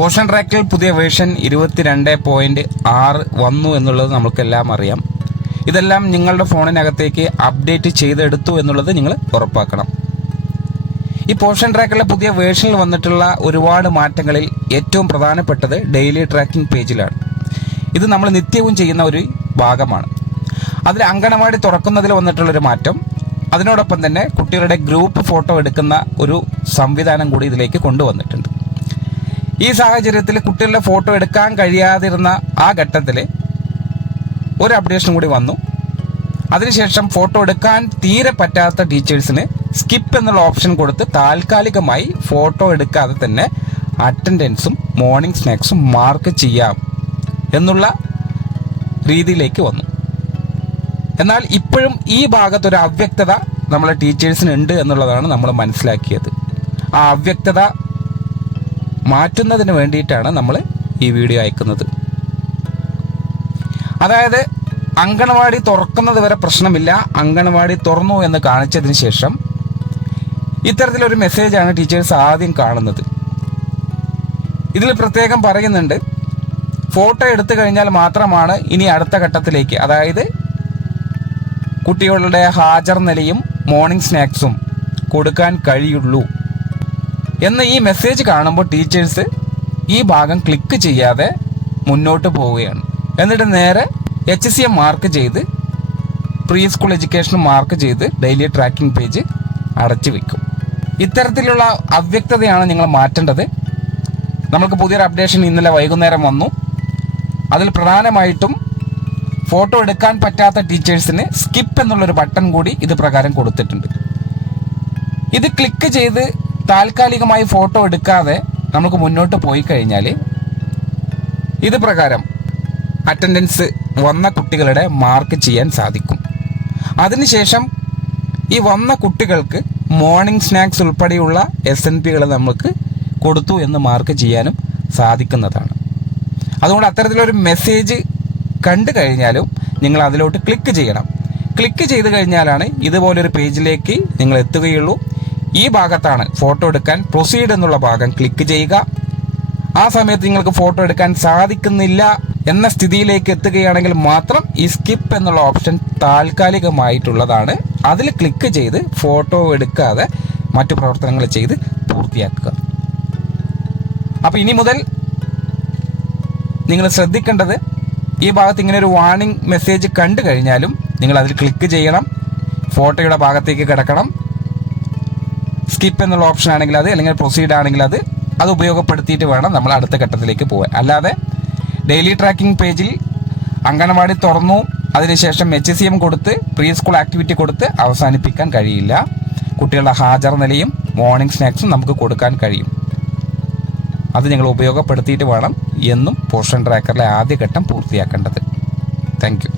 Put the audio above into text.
Portion ട്രാക്കിൽ പുതിയ version 22.6 വന്നു എന്നുള്ളത് നമുക്കെല്ലാം അറിയാം. ഇതെല്ലാം നിങ്ങളുടെ ഫോണിനകത്തേക്ക് അപ്ഡേറ്റ് ചെയ്തെടുത്തു എന്നുള്ളത് നിങ്ങൾ ഉറപ്പാക്കണം. ഈ പോഷൻ ട്രാക്കിലെ പുതിയ വേർഷനിൽ വന്നിട്ടുള്ള ഒരുപാട് മാറ്റങ്ങളിൽ ഏറ്റവും പ്രധാനപ്പെട്ടത് ഡെയിലി ട്രാക്കിംഗ് പേജിലാണ്. ഇത് നമ്മൾ നിത്യവും ചെയ്യുന്ന ഒരു ഭാഗമാണ്. അതിൽ അങ്കണവാടി തുറക്കുന്നതിൽ വന്നിട്ടുള്ളൊരു മാറ്റം, അതിനോടൊപ്പം തന്നെ കുട്ടികളുടെ ഗ്രൂപ്പ് ഫോട്ടോ എടുക്കുന്ന ഒരു സംവിധാനം കൂടി ഇതിലേക്ക് കൊണ്ടുവന്നിട്ടുണ്ട്. ഈ സാഹചര്യത്തിൽ കുട്ടികളുടെ ഫോട്ടോ എടുക്കാൻ കഴിയാതിരുന്ന ആ ഘട്ടത്തിൽ ഒരു അപ്ഡേഷൻ കൂടി വന്നു. അതിനുശേഷം ഫോട്ടോ എടുക്കാൻ തീരെ പറ്റാത്ത ടീച്ചേഴ്സിന് സ്കിപ്പ് എന്നുള്ള ഓപ്ഷൻ കൊടുത്ത് താൽക്കാലികമായി ഫോട്ടോ എടുക്കാതെ തന്നെ അറ്റൻഡൻസും മോർണിംഗ് സ്നാക്സും മാർക്ക് ചെയ്യാം എന്നുള്ള രീതിയിലേക്ക് വന്നു. എന്നാൽ ഇപ്പോഴും ഈ ഭാഗത്തൊരു അവ്യക്തത നമ്മളെ ടീച്ചേഴ്സിന് ഉണ്ട് എന്നുള്ളതാണ് നമ്മൾ മനസ്സിലാക്കിയത്. ആ അവ്യക്തത മാറ്റുന്നതിന് വേണ്ടിയിട്ടാണ് നമ്മൾ ഈ വീഡിയോ അയക്കുന്നത്. അതായത് അങ്കണവാടി തുറക്കുന്നത് വരെ പ്രശ്നമില്ല, അങ്കണവാടി തുറന്നു എന്ന് കാണിച്ചതിന് ശേഷം ഇത്തരത്തിലൊരു മെസ്സേജാണ് ടീച്ചേഴ്സ് ആദ്യം കാണുന്നത്. ഇതിൽ പ്രത്യേകം പറയുന്നുണ്ട്, ഫോട്ടോ എടുത്തു കഴിഞ്ഞാൽ മാത്രമാണ് ഇനി അടുത്ത ഘട്ടത്തിലേക്ക്, അതായത് കുട്ടികളുടെ ഹാജർ നിലയും മോർണിംഗ് സ്നാക്സും കൊടുക്കാൻ കഴിയുള്ളൂ എന്ന് ഈ മെസ്സേജ് കാണുമ്പോൾ ടീച്ചേഴ്സ് ഈ ഭാഗം ക്ലിക്ക് ചെയ്യാതെ മുന്നോട്ട് പോവുകയാണ്. എന്നിട്ട് നേരെ HCM മാർക്ക് ചെയ്ത് പ്രീ സ്കൂൾ എഡ്യൂക്കേഷൻ മാർക്ക് ചെയ്ത് ഡെയിലി ട്രാക്കിംഗ് പേജ് അടച്ചു വയ്ക്കും. ഇത്തരത്തിലുള്ള അവ്യക്തതയാണ് നിങ്ങൾ മാറ്റേണ്ടത്. നമുക്ക് പുതിയൊരു അപ്ഡേഷൻ ഇന്നലെ വൈകുന്നേരം വന്നു. അതിൽ പ്രധാനമായിട്ടും ഫോട്ടോ എടുക്കാൻ പറ്റാത്ത ടീച്ചേഴ്സിന് സ്കിപ്പ് എന്നുള്ളൊരു ബട്ടൺ കൂടി ഇത് പ്രകാരം കൊടുത്തിട്ടുണ്ട്. ഇത് ക്ലിക്ക് ചെയ്ത് താൽക്കാലികമായി ഫോട്ടോ എടുക്കാതെ നമുക്ക് മുന്നോട്ട് പോയി കഴിഞ്ഞാൽ ഇത് പ്രകാരം അറ്റൻഡൻസ് വന്ന കുട്ടികളുടെ മാർക്ക് ചെയ്യാൻ സാധിക്കും. അതിനുശേഷം ഈ വന്ന കുട്ടികൾക്ക് മോർണിംഗ് സ്നാക്സ് ഉൾപ്പെടെയുള്ള SNPകൾ നമുക്ക് കൊടുത്തു എന്ന് മാർക്ക് ചെയ്യാനും സാധിക്കുന്നതാണ്. അതുകൊണ്ട് അത്തരത്തിലൊരു മെസ്സേജ് കണ്ടു കഴിഞ്ഞാലും നിങ്ങൾ അതിലോട്ട് ക്ലിക്ക് ചെയ്യണം. ക്ലിക്ക് ചെയ്ത് കഴിഞ്ഞാലാണ് ഇതുപോലൊരു പേജിലേക്ക് നിങ്ങൾ എത്തുകയുള്ളൂ. ഈ ഭാഗത്താണ് ഫോട്ടോ എടുക്കാൻ പ്രൊസീഡ് എന്നുള്ള ഭാഗം ക്ലിക്ക് ചെയ്യുക. ആ സമയത്ത് നിങ്ങൾക്ക് ഫോട്ടോ എടുക്കാൻ സാധിക്കുന്നില്ല എന്ന സ്ഥിതിയിലേക്ക് എത്തുകയാണെങ്കിൽ മാത്രം ഈ സ്കിപ്പ് എന്നുള്ള ഓപ്ഷൻ താൽക്കാലികമായിട്ടുള്ളതാണ്. അതിൽ ക്ലിക്ക് ചെയ്ത് ഫോട്ടോ എടുക്കാതെ മറ്റു പ്രവർത്തനങ്ങൾ ചെയ്ത് പൂർത്തിയാക്കുക. അപ്പോൾ ഇനി മുതൽ നിങ്ങൾ ശ്രദ്ധിക്കേണ്ടത്, ഈ ഭാഗത്ത് ഇങ്ങനെ ഒരു വാർണിംഗ് മെസ്സേജ് കണ്ടു കഴിഞ്ഞാലും നിങ്ങൾ അതിൽ ക്ലിക്ക് ചെയ്യണം, ഫോട്ടോയുടെ ഭാഗത്തേക്ക് കിടക്കണം. സ്കിപ്പ് എന്നുള്ള ഓപ്ഷൻ ആണെങ്കിൽ അത്, അല്ലെങ്കിൽ പ്രൊസീഡ് ആണെങ്കിൽ അത് ഉപയോഗപ്പെടുത്തിയിട്ട് വേണം നമ്മൾ അടുത്ത ഘട്ടത്തിലേക്ക് പോകാൻ. അല്ലാതെ ഡെയിലി ട്രാക്കിംഗ് പേജിൽ അങ്കണവാടി തുറന്നു അതിനുശേഷം HCM കൊടുത്ത് പ്രീ സ്കൂൾ ആക്ടിവിറ്റി കൊടുത്ത് അവസാനിപ്പിക്കാൻ കഴിയില്ല. കുട്ടികളുടെ ഹാജർ നിലയും മോർണിംഗ് സ്നാക്സും നമുക്ക് കൊടുക്കാൻ കഴിയും. അത് നിങ്ങൾ ഉപയോഗപ്പെടുത്തിയിട്ട് വേണം എന്നും പോഷൻ ട്രാക്കറിലെ ആദ്യ ഘട്ടം പൂർത്തിയാക്കേണ്ടത്. Thank you.